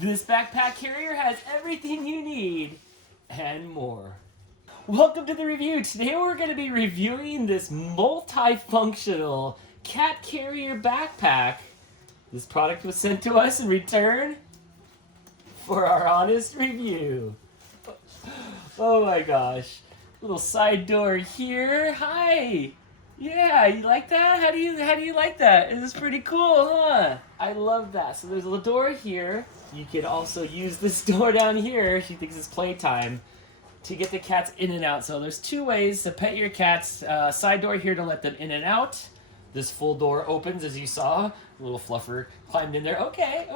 This backpack carrier has everything you need and more. Welcome to the review. Today we're going to be reviewing this multifunctional cat carrier backpack. This product was sent to us in return for our honest review. Oh my gosh. Little side door here. Hi. Yeah, you like that? How do you like that? It is pretty cool, huh? I love that. So there's a little door here. You can also use this door down here. She thinks it's playtime to get the cats in and out. So there's two ways to pet your cats. Side door here to let them in and out. This full door opens, as you saw. A little fluffer climbed in there. Okay.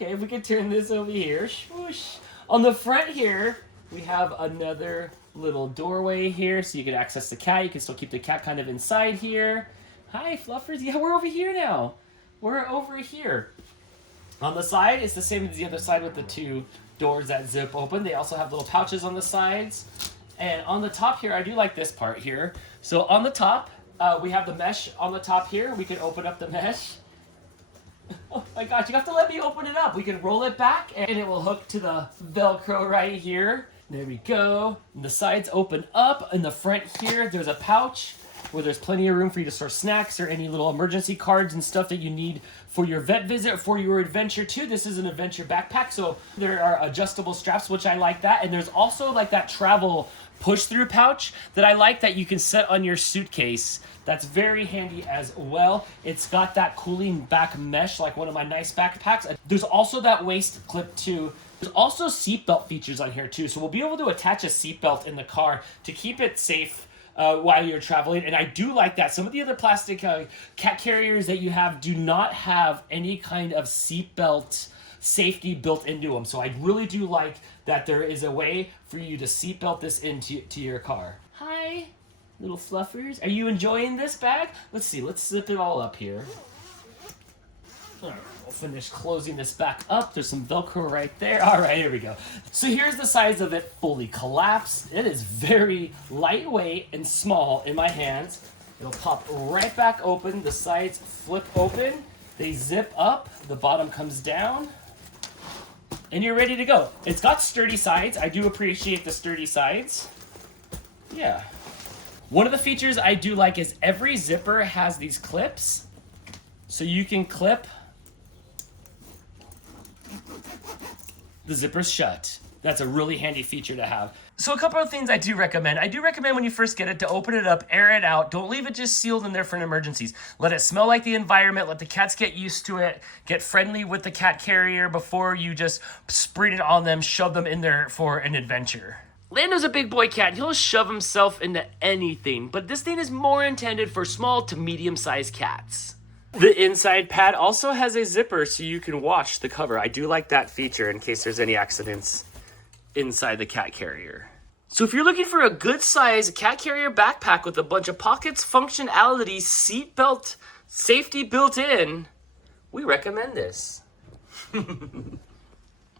If we can turn this over here. Swoosh. On the front here, we have another little doorway here, so you can access the cat. You can still keep the cat kind of inside here. Hi, fluffers. Yeah, we're over here now. We're over here. On the side, it's the same as the other side with the two doors that zip open. They also have little pouches on the sides. And on the top here, I do like this part here. So on the top, we have the mesh on the top here. We can open up the mesh. Oh my gosh, you have to let me open it up. We can roll it back and it will hook to the Velcro right here. There we go. And the sides open up. In the front here, there's a pouch where there's plenty of room for you to store snacks or any little emergency cards and stuff that you need for your vet visit or for your adventure too. This is an adventure backpack, so there are adjustable straps, which I like that. And there's also like that travel push-through pouch that I like that you can set on your suitcase. That's very handy as well. It's got that cooling back mesh like one of my nice backpacks. There's also that waist clip too. There's also seatbelt features on here too, so we'll be able to attach a seatbelt in the car to keep it safe while you're traveling. And I do like that. Some of the other plastic cat carriers that you have do not have any kind of seatbelt safety built into them. So I really do like that there is a way for you to seatbelt this into your car. Hi, little fluffers. Are you enjoying this bag? Let's see. Let's zip it all up here. All right, we'll finish closing this back up. There's some Velcro right there. All right, here we go. So here's the size of it fully collapsed. It is very lightweight and small in my hands. It'll pop right back open. The sides flip open. They zip up. The bottom comes down. And you're ready to go. It's got sturdy sides. I do appreciate the sturdy sides. Yeah. One of the features I do like is every zipper has these clips. So you can clip the zippers shut. That's a really handy feature to have. So a couple of things I do recommend. I do recommend when you first get it to open it up, air it out. Don't leave it just sealed in there for emergencies. Let it smell like the environment. Let the cats get used to it. Get friendly with the cat carrier before you just spring it on them, shove them in there for an adventure. Lando's a big boy cat. He'll shove himself into anything, but this thing is more intended for small to medium-sized cats. The inside pad also has a zipper so you can wash the cover. I do like that feature in case there's any accidents inside the cat carrier. So if you're looking for a good size cat carrier backpack with a bunch of pockets, functionality, seatbelt, safety built in, we recommend this.